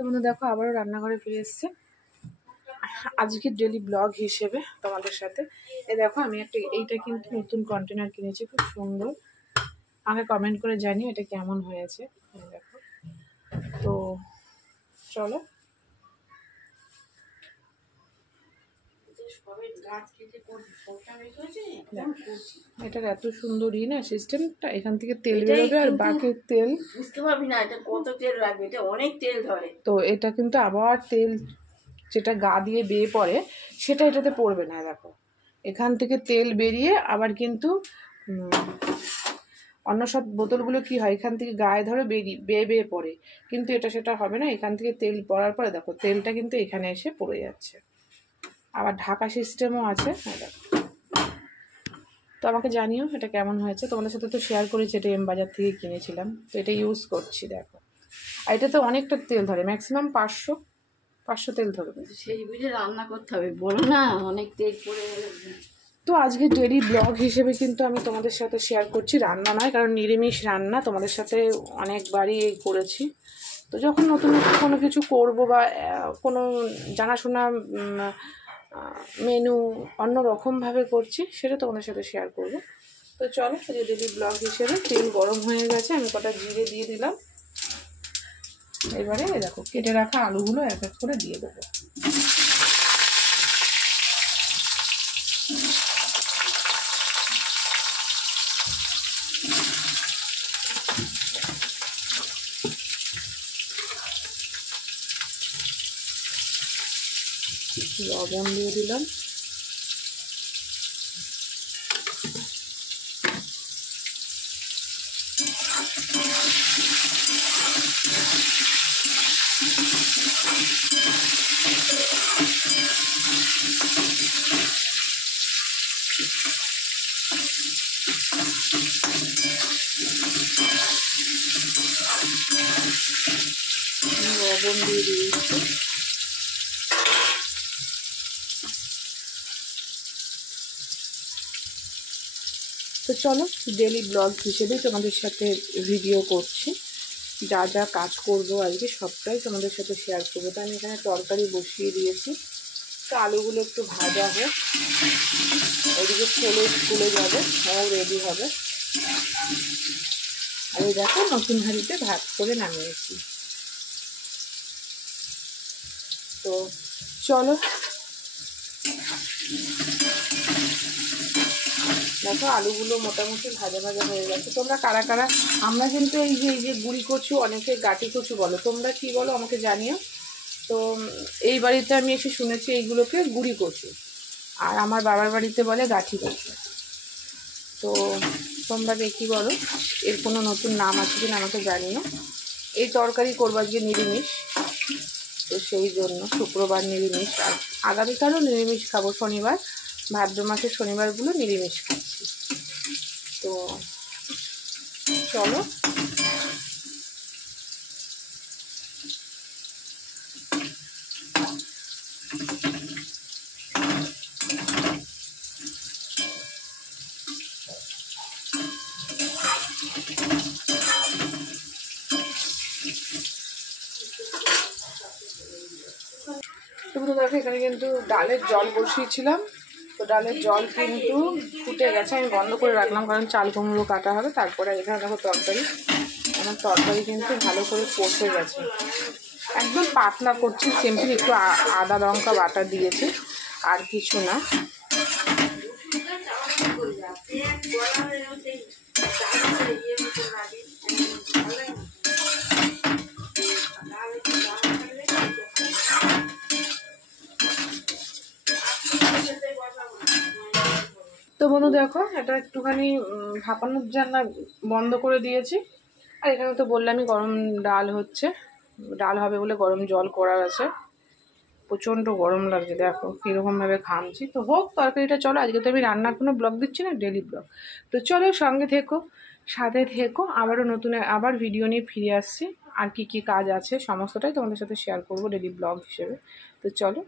তো বন্ধু দেখো আবারও রান্নাঘরে ফিরে এসছে আজকে ডেলি ব্লগ হিসেবে তোমাদের সাথে। দেখো আমি এইটা কিন্তু নতুন কন্টেনার কিনেছি, খুব সুন্দর। আমাকে কমেন্ট করে জানিও এটা কেমন হয়েছে। দেখো তো চলো, এটার এত সুন্দর না সিস্টেমটা, এখান থেকে তেল বেরোবে আর বাকি তেল বুঝতে পারবি না এটা কত তেল লাগবে, এটা অনেক তেল ধরে। তো এটা কিন্তু আবার তেল যেটা গা দিয়ে বেয়ে পড়ে সেটা এটাতে পড়বে না। দেখো এখান থেকে তেল বেরিয়ে আবার কিন্তু অন্য সব বোতলগুলো কি হয়, এখান থেকে গায়ে ধরে বেয়ে বেয়ে পড়ে, কিন্তু এটা সেটা হবে না। এখান থেকে তেল পড়ার পরে দেখো তেলটা কিন্তু এখানে এসে পড়ে যাচ্ছে। আবার ঢাকা সিস্টেমও আছে। দেখো তো আমাকে জানিও এটা কেমন হয়েছে। তোমাদের সাথে তো শেয়ার করেছি, এটা এম বাজার থেকে কিনেছিলাম, তো এটা ইউজ করছি। দেখো আর এটাতে অনেকটা তেল ধরে, ম্যাক্সিমাম 500 তেল ধরবে। সেই বুঝে রান্না করতে হবে, বলো না অনেক তেল পড়ে। তো আজকে ডেলি ব্লগ হিসেবে কিন্তু আমি তোমাদের সাথে শেয়ার করছি, রান্না নয়, কারণ নিরামিষ রান্না তোমাদের সাথে অনেকবারই করেছি। তো যখন নতুন নতুন কোনো কিছু করবো বা কোনো জানাশোনা মেনু অন্য রকমভাবে করছি, সেটা তোমাদের সাথে শেয়ার করবো। তো চলো যে ডেলি ব্লগ হিসেবে তেল গরম হয়ে গেছে, আমি কটা জিরে দিয়ে দিলাম। এবারে দেখো কেটে রাখা আলুগুলো এক এক করে দিয়ে দেবো। লবণ দিয়ে দিলাম, লবণ দিয়ে দিয়েছি। তো চলো ডেলি ব্লগ হিসেবে তোমাদের সাথে ভিডিও করছি, যা যা কাজ করবো আজকে সবটাই তোমাদের সাথে শেয়ার করবো। তো আমি এখানে তরকারি বসিয়ে দিয়েছি, তো আলুগুলো একটু ভাজা হোক, ওদিকে ছেলে স্কুলে যাবে, ও রেডি হবে। আর এই দেখো নতুন হাঁড়িতে ভাত করে নামিয়েছি। তো চলো দেখো আলুগুলো মোটামুটি ভাজা ভাজা হয়ে গেছে। তোমরা কারা কারা, আমরা কিন্তু এই যে গুঁড়ি কচু, অনেকে গাটি কচু বলো, তোমরা কি বলো আমাকে জানিও। তো এই বাড়িতে আমি এসে শুনেছি এইগুলোকে গুঁড়ি কচু, আর আমার বাবার বাড়িতে বলে গাঠি কচু। তো তোমরা কি বলো, এর কোনো নতুন নাম আছে কিনা আমাকে জানিও। এই তরকারি করবো আজকে নিরামিষ, তো সেই জন্য শুক্রবার নিরামিষ, আর আগামীকালও নিরামিষ খাবো। শনিবার, ভাদ্র মাসের শনিবারগুলো নিরামিষ খাচ্ছি। তো চলো তুমি দেখো এখানে কিন্তু ডালের জল বসিয়েছিলাম, তো ডালের জল কিন্তু ফুটে গেছে, আমি বন্ধ করে রাখলাম কারণ চাল কুমড়ো কাটা হবে। তারপরে এখানে দেখো তরকারি, আমার তরকারি কিন্তু ভালো করে কষে গেছে, একদম পাতলা করছি, সিম্পল একটু আদা লঙ্কা বাটা দিয়েছি, আর কিছু না। তো বন্ধু দেখো এটা একটুখানি ভাপানোর জন্য বন্ধ করে দিয়েছি। আর এখানে তো বললামই গরম ডাল হচ্ছে, ডাল হবে বলে গরম জল করার আছে। প্রচণ্ড গরম লাগছে, দেখো কীরকমভাবে ঘামছি। তো হোক তরকারিটা, চলো আজকে তো আমি রান্নার কোনো ব্লগ দিচ্ছি না, ডেলি ব্লগ। তো চলো সঙ্গে থেকো, সাথে থেকো, আবারও নতুন আবার ভিডিও নিয়ে ফিরে আসছি। আর কি কি কাজ আছে সমস্তটাই তোমাদের সাথে শেয়ার করবো ডেলি ব্লগ হিসেবে। তো চলো।